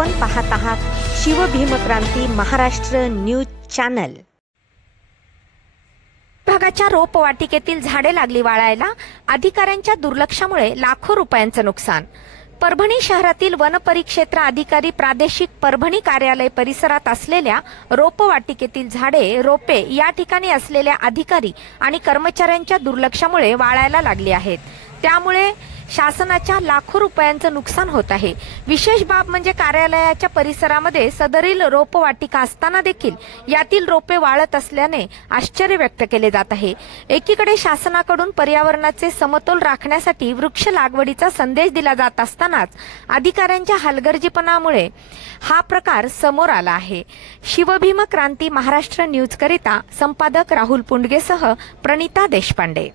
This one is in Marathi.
आपण पाहत आहात शिवभीमक्रांती महाराष्ट्र न्यूज चॅनल. भागाच्या रोपवाटिकेतील झाडे लागली वाळायला अधिकाऱ्यांच्या दुर्लक्षामुळे लाखो रुपयांचं नुकसान. परभणी शहरातील वनपरिक्षेत्र अधिकारी प्रादेशिक परभणी कार्यालय परिसरात असलेल्या रोपवाटिकेतील झाडे रोपे या ठिकाणी असलेल्या अधिकारी आणि कर्मचाऱ्यांच्या दुर्लक्षामुळे वाळायला लागली आहेत. त्यामुळे शासनाच्या लाखो रुपयांचं नुकसान होत आहे. विशेष बाब म्हणजे कार्यालयाच्या परिसरामध्ये सदरील रोपवाटिका असताना देखील यातील रोपे वाळत असल्याने आश्चर्य व्यक्त केले जात आहे. एकीकडे शासनाकडून पर्यावरणाचे समतोल राखण्यासाठी वृक्ष लागवडीचा संदेश दिला जात असतानाच अधिकाऱ्यांच्या हलगर्जीपणामुळे हा प्रकार समोर आला आहे. शिवभीम क्रांती महाराष्ट्र न्यूज करिता संपादक राहुल पुंडगेसह प्रणिता देशपांडे.